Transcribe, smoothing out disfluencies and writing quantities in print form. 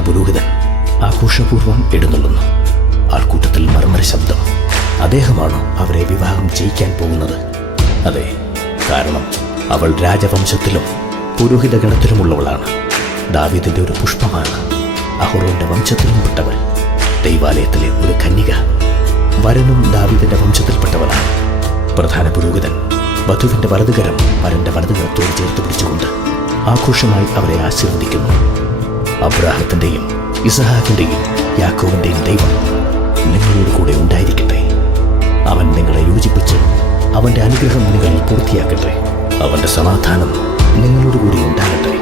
പുരോഹിതൻ ആഘോഷപൂർവ്വം എഴുന്നള്ളുന്നു. ആൾക്കൂട്ടത്തിൽ മർമ്മര ശബ്ദം. അദ്ദേഹമാണോ അവരെ വിവാഹം ചെയ്യിക്കാൻ പോകുന്നത്? അതെ, കാരണം അവൾ രാജവംശത്തിലും പുരോഹിത ഗണത്തിലുമുള്ളവളാണ്. ദാവീദിന്റെ ഒരു പുഷ്പമാണ്. അഹ്റോന്റെ വംശത്തിലും പെട്ടവൾ. ദൈവാലയത്തിലെ ഒരു കന്യക. വരനും ദാവീദിന്റെ വംശത്തിൽപ്പെട്ടവളാണ്. പ്രധാന പുരോഹിതൻ വധുവിന്റെ വലതുകരം വരന്റെ വലതുകരത്തോട് ചേർത്ത് പിടിച്ചുകൊണ്ട് ആഘോഷമായി അവരെ ആശീർവദിക്കുന്നു. അബ്രാഹത്തിന്റെയും ഇസഹാക്കിന്റെയും യാക്കോബിന്റെയും ദൈവം നിങ്ങളോട് കൂടെ ഉണ്ടായിരിക്കട്ടെ. അവൻ നിങ്ങളെ യോജിപ്പിച്ച് അവന്റെ അനുഗ്രഹം നിങ്ങളിൽ പൂർത്തിയാക്കട്ടെ. അവന്റെ സമാധാനം നിങ്ങളോടുകൂടി ഉണ്ടാകട്ടെ.